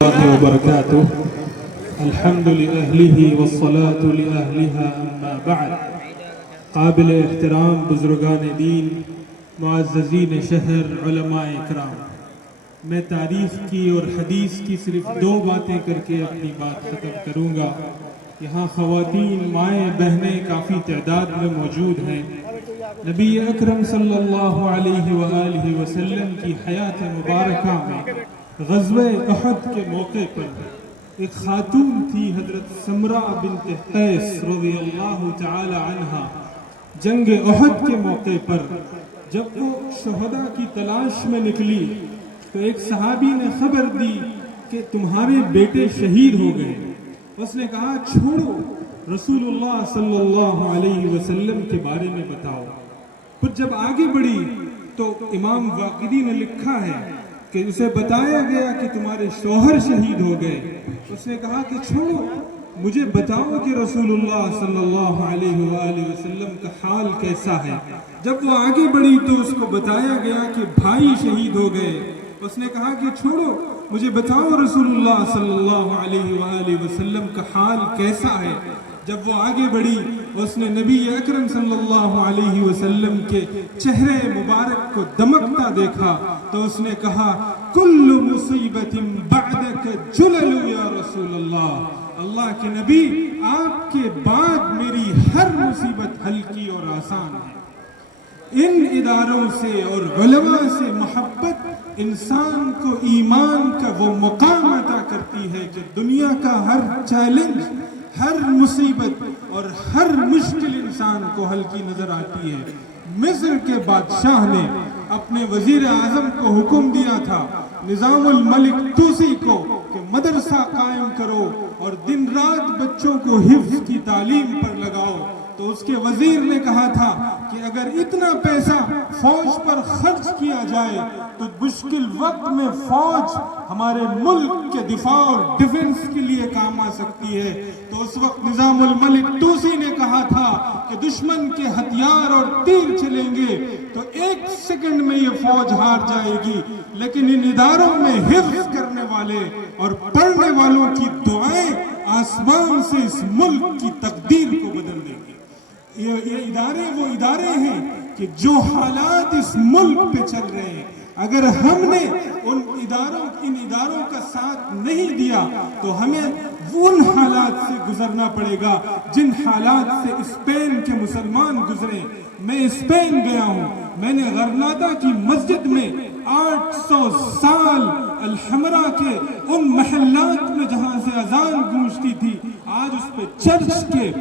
وبركاته الحمد لأهله والصلاة لأهلها أما بعد قابل احترام بزرگان دین معززین شہر علماء اکرام، میں تاریخ کی اور حدیث کی صرف دو باتیں کر کے اپنی بات ختم کروں گا۔ یہاں خواتین مائیں بہنیں کافی تعداد میں موجود ہیں۔ نبی اکرم صلی اللہ علیہ وآلہ وسلم کی حیات مبارکہ میں غزوہ احد کے موقع پر ایک خاتون تھی حضرت سمرہ بنت قیس رضی اللہ تعالی عنہا۔ جنگ احد کے موقع پر جب وہ شہداء کی تلاش میں نکلی تو ایک صحابی نے خبر دی کہ تمہارے بیٹے شہید ہو گئے۔ اس نے کہا چھوڑو، رسول اللہ صلی اللہ علیہ وسلم کے بارے میں بتاؤ۔ پھر جب آگے بڑھی تو امام واقدی نے لکھا ہے کہ اسے بتایا گیا کہ تمہارے شوہر شہید ہو گئے۔ اس نے کہا کہ چھوڑو، مجھے بتاؤ کہ رسول اللہ صلی اللہ علیہ وآلہ وسلم کا حال کیسا ہے۔ جب وہ آگے بڑھی تو اس کو بتایا گیا کہ بھائی شہید ہو گئے۔ اس نے کہا کہ چھوڑو، مجھے بتاؤ رسول اللہ صلی اللہ علیہ وآلہ وسلم کا حال کیسا ہے۔ جب وہ آگے بڑھی اس نے نبی اکرم صلی اللہ علیہ وسلم کے چہرے مبارک کو دمکتا دیکھا تو اس نے کہا کل مصیبت بعدک جلل یا رسول اللہ، اللہ کے نبی آپ کے بعد میری ہر مصیبت ہلکی اور آسان ہے۔ ان اداروں سے اور علماء سے محبت انسان کو ایمان کا وہ مقام عطا کرتی ہے کہ دنیا کا ہر چیلنج، ہر مصیبت اور ہر مشکل انسان کو ہلکی نظر آتی ہے۔ مصر کے بادشاہ نے اپنے وزیر اعظم کو حکم دیا تھا، نظام الملک توسی کو، کہ مدرسہ قائم کرو اور دن رات بچوں کو حفظ کی تعلیم پر لگاؤ۔ تو اس کے وزیر نے کہا تھا کہ اگر اتنا پیسہ فوج پر خرچ کیا جائے تو مشکل وقت میں فوج ہمارے ملک کے دفاع اور ڈیفنس کے لیے کام آ سکتی ہے۔ تو اس وقت نظام الملک توسی نے کہا تھا کہ دشمن کے ہتھیار اور تیر چلیں گے تو ایک سیکنڈ میں یہ فوج ہار جائے گی، لیکن ان اداروں میں حفظ کرنے والے اور پڑھنے والوں کی دعائیں آسمان سے اس ملک کی تقدیر کو بدل دیں گی۔ یہ ادارے وہ ادارے ہیں کہ جو حالات اس ملک پہ چل رہے ہیں، اگر ہم نے ان اداروں کا ساتھ نہیں دیا تو ہمیں ان حالات سے گزرنا پڑے گا جن حالات سے اسپین کے مسلمان گزرے۔ میں اسپین گیا ہوں، میں نے غرناطہ کی مسجد میں 800 سال الحمرا کے ان محلات میں جہاں سے اذان گونجتی تھی، آج اس پہ چرچ کے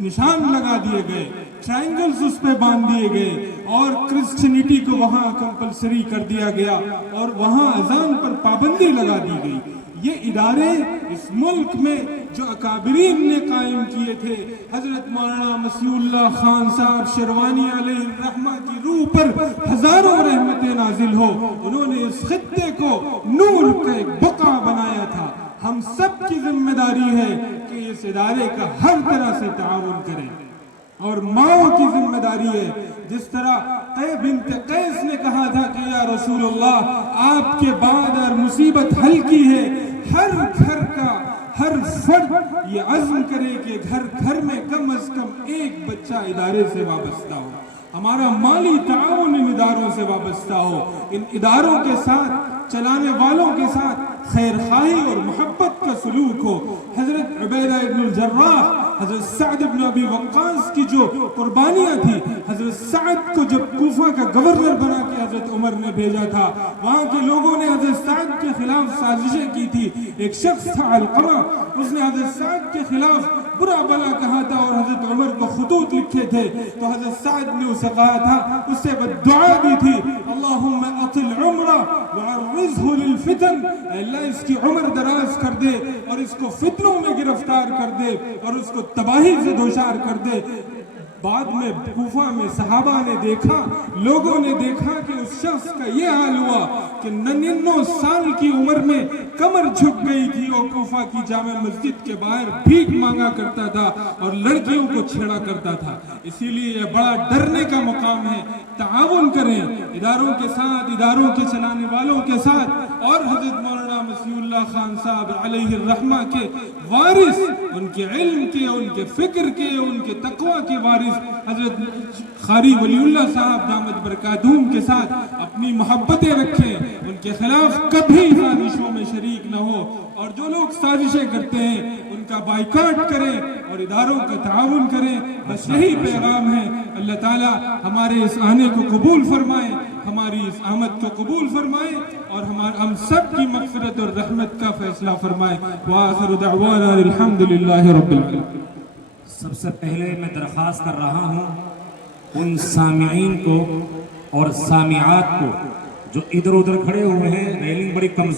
نشان لگا دیے گئے، ٹرائنگلز اس پہ باندھ دیے گئے اور کرسچینٹی کو وہاں کمپلسری کر دیا گیا اور وہاں اذان پر پابندی لگا دی گئی۔ یہ ادارے اس ملک میں جو اکابرین نے قائم کیے تھے، حضرت مولانا مسیح اللہ خان صاحب شیروانی علیہ الرحمہ کی روح پر ہزاروں رحمتیں نازل ہو، انہوں نے اس خطے کو نور کا ایک بقعہ بنایا تھا۔ ہم سب کی ذمہ داری ہے کہ اس ادارے کا ہر طرح سے تعاون کریں، اور ماؤں کی ذمہ داری ہے، جس طرح بنت قیس نے کہا تھا کہ یا رسول اللہ آپ کے بعد اور مصیبت ہلکی ہے، ہر گھر کا ہر فرد یہ عزم کرے کہ گھر گھر میں کم از کم ایک بچہ ادارے سے وابستہ ہو، ہمارا مالی تعاون ان اداروں سے وابستہ ہو، ان اداروں کے ساتھ چلانے والوں کے ساتھ خیر خواہی اور محبت کا سلوک ہو۔ حضرت عبیدہ ابن الجراح، حضرت سعد ابن ابی وقاص کی جو قربانیاں تھی، حضرت سعد کو جب کوفہ کا گورنر بنا کے حضرت عمر نے بھیجا تھا، وہاں کے لوگوں نے حضرت سعد کے خلاف سازشیں کی تھی۔ ایک شخص تھا علقمہ، اس نے حضرت سعد کے خلاف برا بلا کہا تھا اور حضرت عمر کو خطوط لکھے تھے، تو حضرت سعد نے اسے کہا تھا، اس سے دعا دی تھی، اللہم اطل عمرہ وعرضہ للفتن، اللہ اس کی عمر دراز کر دے اور اس کو فتنوں میں گرفتار کر دے اور اس کو تباہی سے دوچار کر دے۔ بعد میں کوفہ میں صحابہ نے دیکھا، لوگوں نے دیکھا کہ اس شخص کا یہ حال ہوا کہ 99 سال کی عمر میں کمر جھک گئی تھی اور کوفہ کی جامع مسجد کے باہر بھیک مانگا کرتا تھا اور لڑکیوں کو چھیڑا کرتا تھا۔ اسی لیے یہ بڑا ڈرنے کا مقام ہے۔ تعاون کریں اداروں کے ساتھ، اداروں کے چلانے والوں کے ساتھ، اور حضرت مولانا مسیح اللہ خان صاحب علیہ الرحمہ کے وارث، ان کے علم کے، ان کے فکر کے، ان کے تقوی کے وارث حضرت قاری ولی اللہ صاحب دامت برکاتہم کے ساتھ اپنی محبتیں رکھیں، ان کے خلاف کبھی سازشوں میں شریک نہ ہو، اور جو لوگ سازشیں کرتے ہیں ان کا بائیکاٹ کریں اور اداروں کا تعاون کریں۔ بس یہی پیغام ہے۔ اللہ تعالیٰ ہمارے اس آنے کو قبول فرمائے، ہماری اس آمد کو قبول فرمائے، اور ہم سب کی مغفرت اور رحمت کا فیصلہ فرمائے۔ وآخر دعوانا الحمدللہ رب العالمین۔ سب سے پہلے میں درخواست کر رہا ہوں ان سامعین کو اور سامعات کو جو ادھر ادھر کھڑے ہوئے ہیں، ریلنگ بڑی کمزور